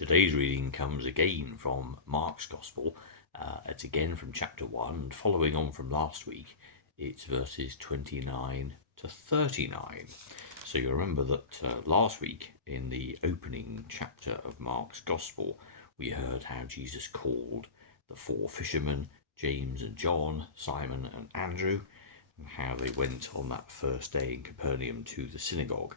Today's reading comes again from Mark's Gospel. It's again from chapter 1, and following on from last week, it's verses 29 to 39. So you remember that last week, in the opening chapter of Mark's Gospel, we heard how Jesus called the four fishermen, James and John, Simon and Andrew, and how they went on that first day in Capernaum to the synagogue.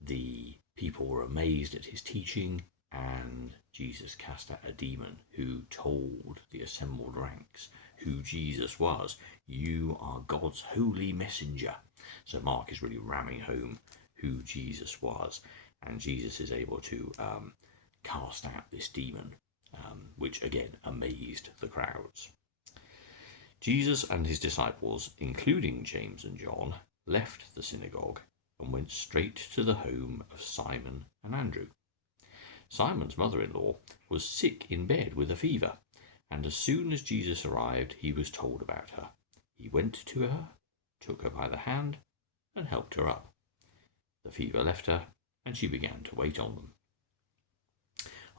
The people were amazed at his teaching, and Jesus cast out a demon who told the assembled ranks who Jesus was. You are God's holy messenger. So Mark is really ramming home who Jesus was, and Jesus is able to cast out this demon, which again amazed the crowds. Jesus and his disciples, including James and John, left the synagogue and went straight to the home of Simon and Andrew. Simon's mother-in-law was sick in bed with a fever, and as soon as Jesus arrived, he was told about her. He went to her, took her by the hand, and helped her up. The fever left her, and she began to wait on them.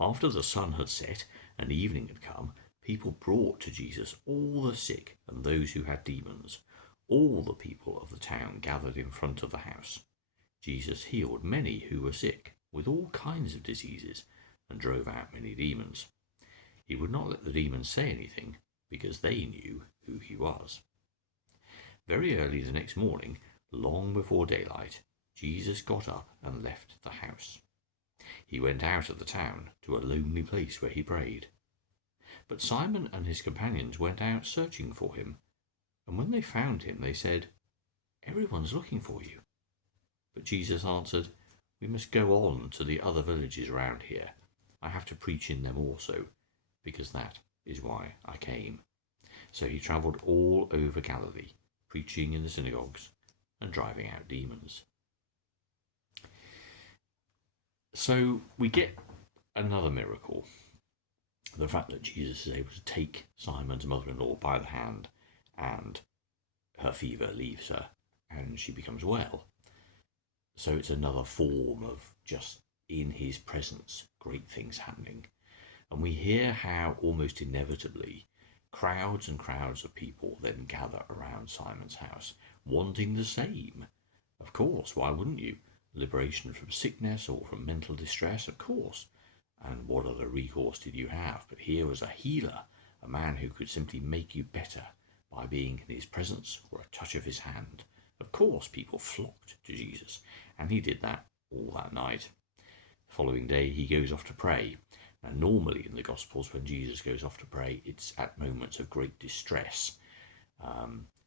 After the sun had set and evening had come, people brought to Jesus all the sick and those who had demons. All the people of the town gathered in front of the house. Jesus healed many who were sick with all kinds of diseases and drove out many demons. He would not let the demons say anything because they knew who he was. Very early the next morning, long before daylight, Jesus got up and left the house. He went out of the town to a lonely place where he prayed. But Simon and his companions went out searching for him, and when they found him, they said, "Everyone's looking for you." But Jesus answered, "We must go on to the other villages around here. I have to preach in them also, because that is why I came." So he travelled all over Galilee, preaching in the synagogues and driving out demons. So we get another miracle. The fact that Jesus is able to take Simon's mother-in-law by the hand and her fever leaves her and she becomes well. So it's another form of just in his presence, great things happening. And we hear how almost inevitably crowds and crowds of people then gather around Simon's house, wanting the same. Of course, why wouldn't you? Liberation from sickness or from mental distress, of course. And what other recourse did you have? But here was a healer, a man who could simply make you better by being in his presence or a touch of his hand. Of course, people flocked to Jesus, and he did that all that night. The following day, he goes off to pray. Now, normally in the Gospels, when Jesus goes off to pray, it's at moments of great distress,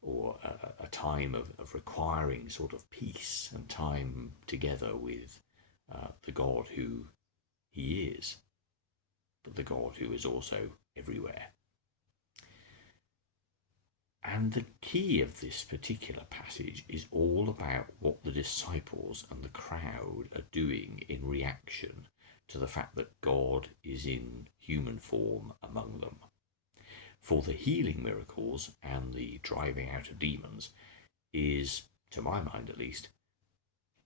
or a time of requiring sort of peace and time together with the God who he is, but the God who is also everywhere. And the key of this particular passage is all about what the disciples and the crowd are doing in reaction to the fact that God is in human form among them. For the healing miracles and the driving out of demons is, to my mind at least,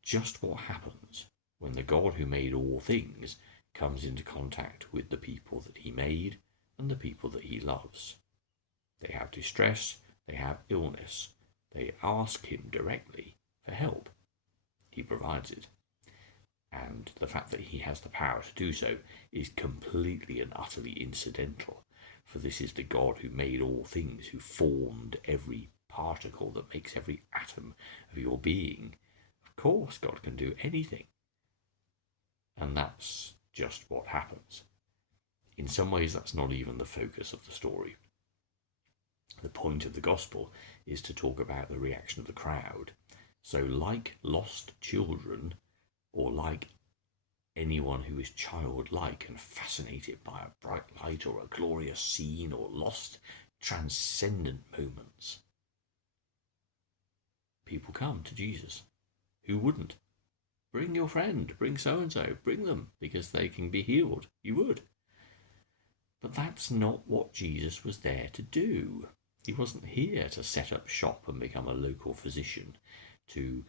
just what happens when the God who made all things comes into contact with the people that he made and the people that he loves. They have distress, they have illness. They ask him directly for help. He provides it. And the fact that he has the power to do so is completely and utterly incidental, for this is the God who made all things, who formed every particle that makes every atom of your being. Of course, God can do anything. And that's just what happens. In some ways, that's not even the focus of the story. The point of the gospel is to talk about the reaction of the crowd. So like lost children, or like anyone who is childlike and fascinated by a bright light or a glorious scene or lost transcendent moments, people come to Jesus. Who wouldn't? Bring your friend, bring so-and-so, bring them, because they can be healed. You would. But that's not what Jesus was there to do. He wasn't here to set up shop and become a local physician, to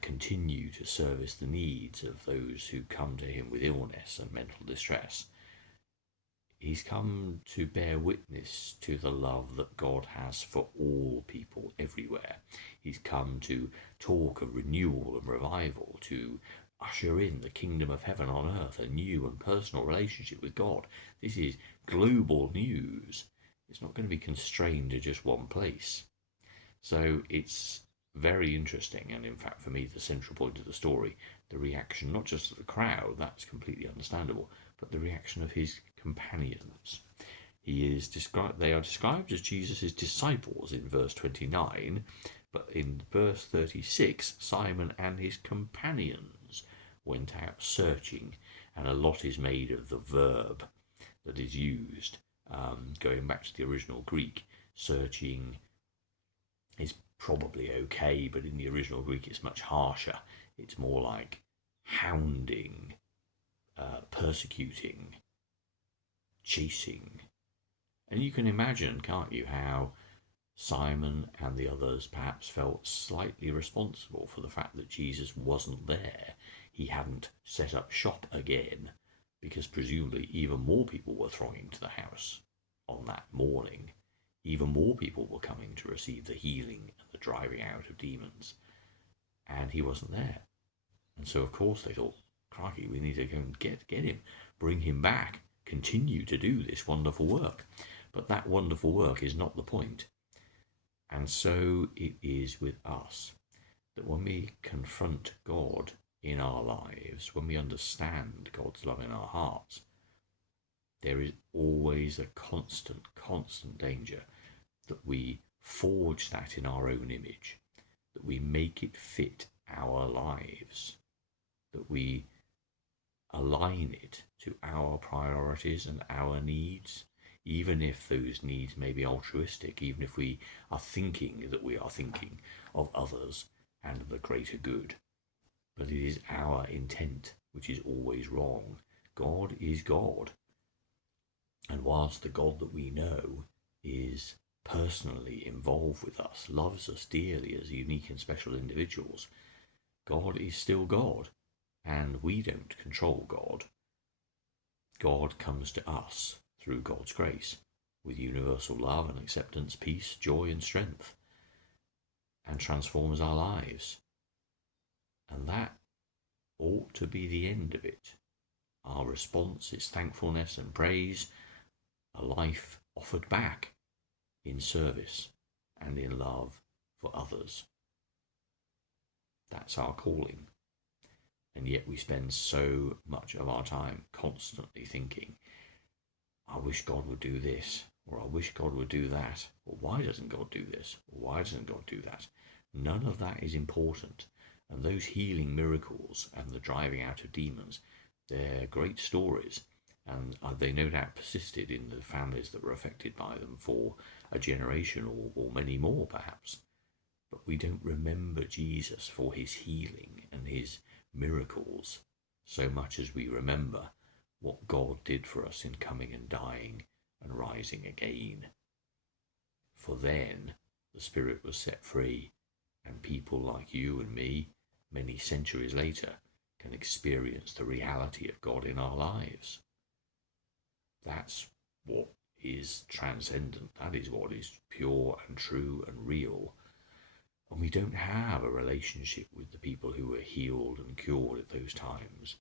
continue to service the needs of those who come to him with illness and mental distress. He's come to bear witness to the love that God has for all people everywhere. He's come to talk of renewal and revival, to usher in the kingdom of heaven on earth, a new and personal relationship with God. This is global news. It's not going to be constrained to just one place. So it's very interesting, and in fact for me the central point of the story, the reaction not just of the crowd, that's completely understandable, but the reaction of his companions. They are described as Jesus' disciples in verse 29, but in verse 36, Simon and his companions went out searching, and a lot is made of the verb that is used. Going back to the original Greek, searching is probably okay, but in the original Greek it's much harsher. It's more like hounding, persecuting, chasing. And you can imagine, can't you, how Simon and the others perhaps felt slightly responsible for the fact that Jesus wasn't there. He hadn't set up shop again, because presumably even more people were thronging to the house on that morning. Even more people were coming to receive the healing and the driving out of demons. And he wasn't there. And so, of course, they thought, crikey, we need to go and get him, bring him back, continue to do this wonderful work. But that wonderful work is not the point. And so it is with us, that when we confront God in our lives, when we understand God's love in our hearts, there is always a constant danger that we forge that in our own image, that we make it fit our lives, that we align it to our priorities and our needs, even if those needs may be altruistic, even if we are thinking that we are thinking of others and the greater good. But it is our intent which is always wrong. God is God. And whilst the God that we know is personally involved with us, loves us dearly as unique and special individuals, God is still God, and we don't control God. God comes to us through God's grace with universal love and acceptance, peace, joy and strength, and transforms our lives. And that ought to be the end of it. Our response is thankfulness and praise, a life offered back in service and in love for others. That's our calling. And yet we spend so much of our time constantly thinking, I wish God would do this, or I wish God would do that, or why doesn't God do this, or why doesn't God do that? None of that is important. And those healing miracles and the driving out of demons, they're great stories, and they no doubt persisted in the families that were affected by them for a generation or many more perhaps. But we don't remember Jesus for his healing and his miracles so much as we remember what God did for us in coming and dying and rising again. For then the Spirit was set free, and people like you and me, many centuries later, can experience the reality of God in our lives. That's what is transcendent. That is what is pure and true and real. And we don't have a relationship with the people who were healed and cured at those times.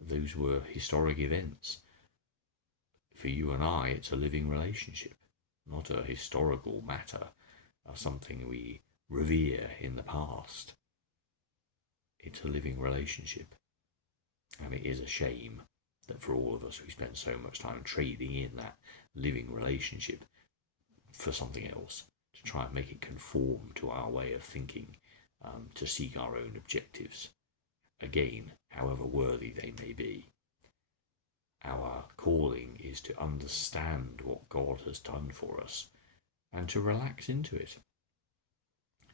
Those were historic events. For you and I, it's a living relationship, not a historical matter, or something we revere in the past. It's a living relationship. And it is a shame that for all of us, we spend so much time trading in that living relationship for something else, to try and make it conform to our way of thinking, to seek our own objectives. Again, however worthy they may be. Our calling is to understand what God has done for us and to relax into it,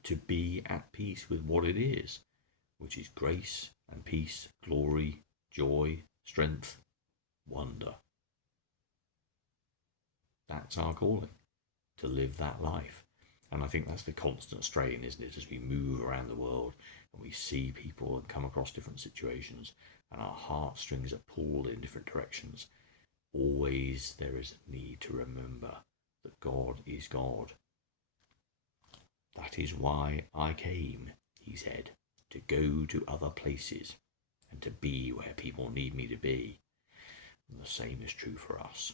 to be at peace with what it is, which is grace and peace, glory, joy, strength, wonder. That's our calling, to live that life. And I think that's the constant strain, isn't it, as we move around the world and we see people and come across different situations and our heartstrings are pulled in different directions. Always there is a need to remember that God is God. That is why I came, he said, to go to other places and to be where people need me to be. And the same is true for us.